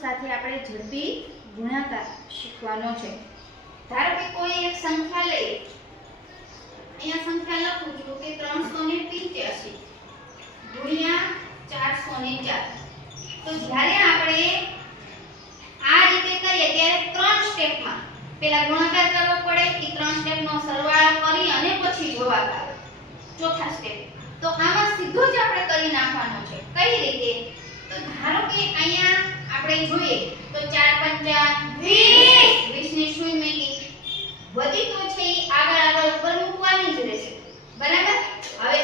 સાથે આપણે ઝડપી ગુણાકાર શીખવાનો છે। ધારો કે કોઈ એક સંખ્યા લઈએ, અહીંયા સંખ્યા લખું છું કે 385 ગુણ્યા 404। તો જ્યારે આપણે આ રીતે કરીએ ત્યારે 3 સ્ટેપમાં પહેલા ગુણાકાર કરવો પડે, કે 3 સ્ટેપનો સરવાળો કરી અને પછી જવાબ આવે ચોથા સ્ટેપ। તો આમાં સીધું જ આપણે કરી નાખવાનું છે। કઈ રીતે? તો ધારો કે અહીંયા આપણે જોઈએ તો 4 પંચા 20, 20 ની સુઈ મેકી વધી તો છે ઈ આગળ ઉપર મૂકવાની જ રહેશે, બરાબર। હવે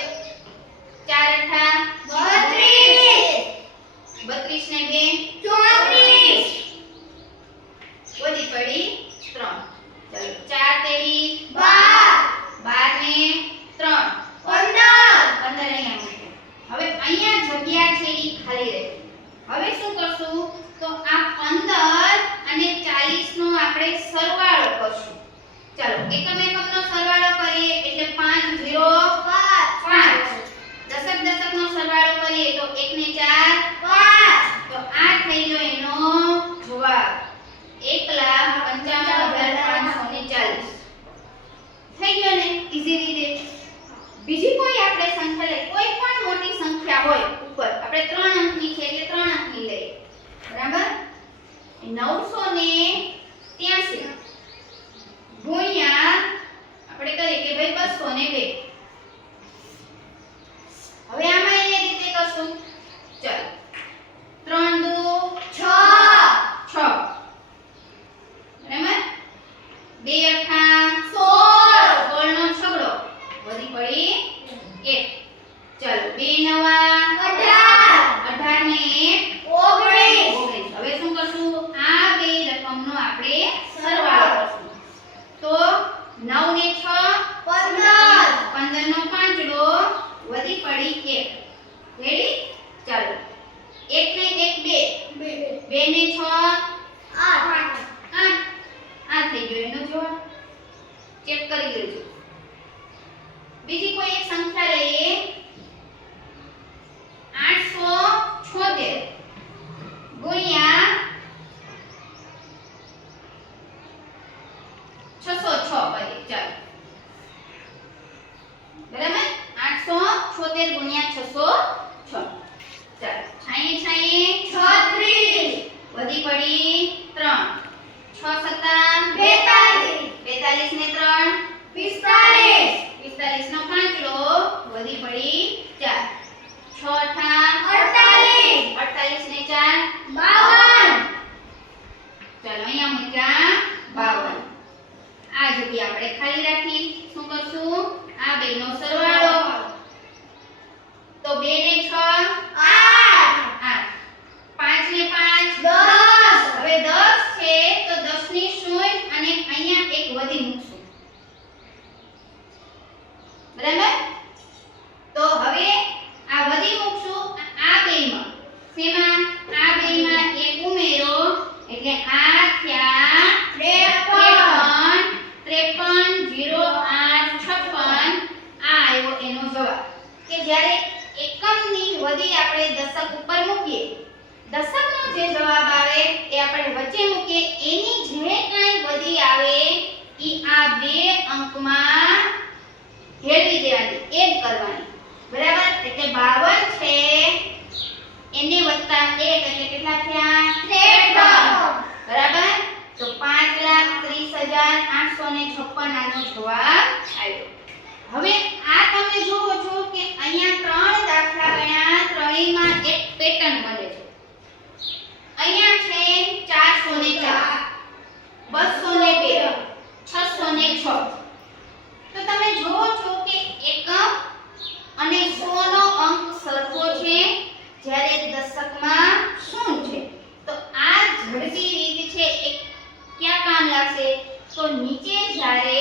4 અઠા 32, 32 ને 2 34, વધી પડી 3। ચલો 4 તેરી 12, 12 ને 3 15 અહીંયા મૂકો। હવે અહીંયા જગ્યા છે ઈ ખાલી રહે। હવે શું કરશું? તો આ 15 અને 40 નો આપણે સરવાળો કરશું। ચાલો એકમ એકમનો સરવાળો કરીએ એટલે 5 0 5, દશક દશક નો સરવાળો કરીએ તો 1 ને 4 5। તો આ થઈ ગયો એનો જવાબ 1,55,540 થઈ ગયો ને ઈઝી રીતે। બીજી કોઈ આપણે સંખ્યા લઈએ, કોઈ પણ મોટી સંખ્યા હોય ઉપર, આપણે 3 અંકની છે એટલે 3 અંકની લઈએ, બરાબર। 983 ગુણ્યા આપણે કરીએ કે ભાઈ 202। હવે આમાં એ રીતે કરશું। ચાલો 3 2 6 બરાબર, 2 અઠા 16 નો છગડો વધી પડી 1। ચાલો 2 નવા 18 ને 19। હવે શું કરશું? આ બે રકમનો આપણે સરવાળો કરશું। તો 9 ને 6 15, 15 નો પાંચડો વધી પડી 1। રેડી? ચાલો 1 ને 1 2, 2 ને 6 8, 8 આ થઈ ગયો એનો જવાબ। ચેક કરી લેજો। બીજી કોઈ એક સંખ્યા લઈએ, 876 ગુણ્યા 606 કરીએ। ચાલો બરાબર, 876 ગુણ્યા 606। ચાલો 66 વધી પડી 3, 6 સત્તા 42, 42 ને 3 45 નો પાંચડો વધી પડી 4, 6 અઠા 48, 48 ને 4 52। ચાલો અહીંયા મૂક્યા 52। આ જગ્યા આપણે ખાલી રાખી શું કરશું? આ બેનો સરવાળો। તો 2 ને 6 8, 5 ને 5 10। હવે 10 છે તો 10 ની શૂન્ય અને અહીંયા એક વધી મૂકશું, બરાબર। તો હવે આ વધી મૂકશું આ બેમાં, શેમાં? આ બેમાં એક ઉમેરો એટલે આ થયા 53, 08 56। આ આવ્યો એનો જવાબ। કે જ્યારે એકમની વધી આપણે દશક ઉપર મૂકીએ, દશકનો જે જવાબ આવે એ આપણે વચ્ચે મૂકીએ, એની જે કાંઈ વધી આવે ઈ આ બે અંકમાં હેળવી દેવાની, એડ કરવાની, બરાબર। એટલે 52 છે એને વત્તા 1 એટલે કેટલા થયા? 53, બરાબર। તો 5,30,856 આનો જવાબ આવ્યો। હવે આ તમે જુઓ છો કે અહીંયા 3 દાખલા ગણ્યા, ત્રણેયમાં એક પેટર્ન બને છે। અહીંયા છે 404, 202, 606। તો તમે જુઓ છો કે એકમ અને 100 નો અંક સરખો છે, જ્યારે દશકમાં શૂન્ય છે। તો આ ઝડપી રીત છે, એ ક્યાં કામ લાગશે? તો નીચે જ્યારે